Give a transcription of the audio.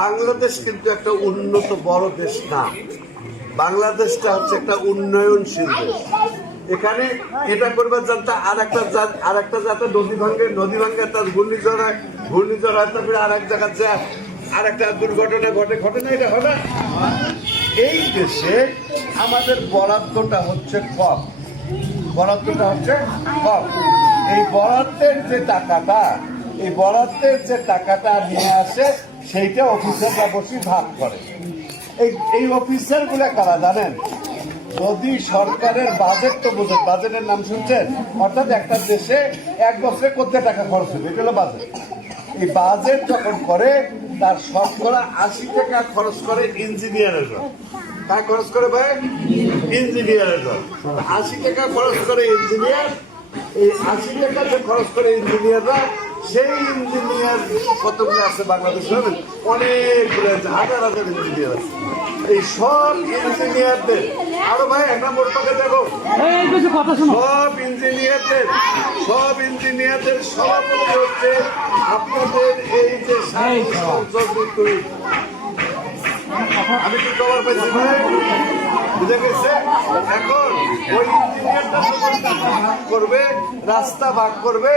বাংলাদেশ কিন্তু একটা উন্নত বড় দেশ না। বাংলাদেশটা হচ্ছে একটা উন্নয়নশীল দেশ। এখানে এটা করবার জানতে আর একটা যাতে নদী ভাঙ্গে তার ঘূর্ণিঝড় হয়, তারপরে আর এক জায়গায় যায় আর একটা দুর্ঘটনা ঘটে না, এটা হবে। এই দেশে আমাদের বরাদ্দটা হচ্ছে কম। এই বরাদ্দের যে টাকাটা নিয়ে আসে সেইটা অফিসাররা বসে ভাগ করে। এই অফিসার গুলা কারা জানেন? মোদী সরকারের বাজেট তো বোঝেন, বাজেটের নাম শুনছেন? অর্থাৎ একটা দেশে এক বছরে কত টাকা খরচ হবে, এটা হলো বাজেট। এই বাজেট যখন করে তার শতকরা 80 টাকা খরচ করে ইঞ্জিনিয়ারের। কার খরচ করে ভাই? ইঞ্জিনিয়ারের। 80 টাকা খরচ করে ইঞ্জিনিয়ার। এই 80 টাকা যে খরচ করে ইঞ্জিনিয়াররা, সেই ইঞ্জিনিয়ার কতগুলো আছে বাংলাদেশে? অনেকগুলো আছে, হাজার হাজার ইঞ্জিনিয়ার আছে। এই সব ইঞ্জিনিয়ারদের আরো ভাই একটা মোট পাকে দেখো, সব ইঞ্জিনিয়ারদের সভাপতি হচ্ছে আপনাদের এই যে আমি কি খবর পাইছি ভাই? বুঝে গেছে? এখন ওই ইঞ্জিনিয়ারটা করবে, রাস্তা ভাগ করবে।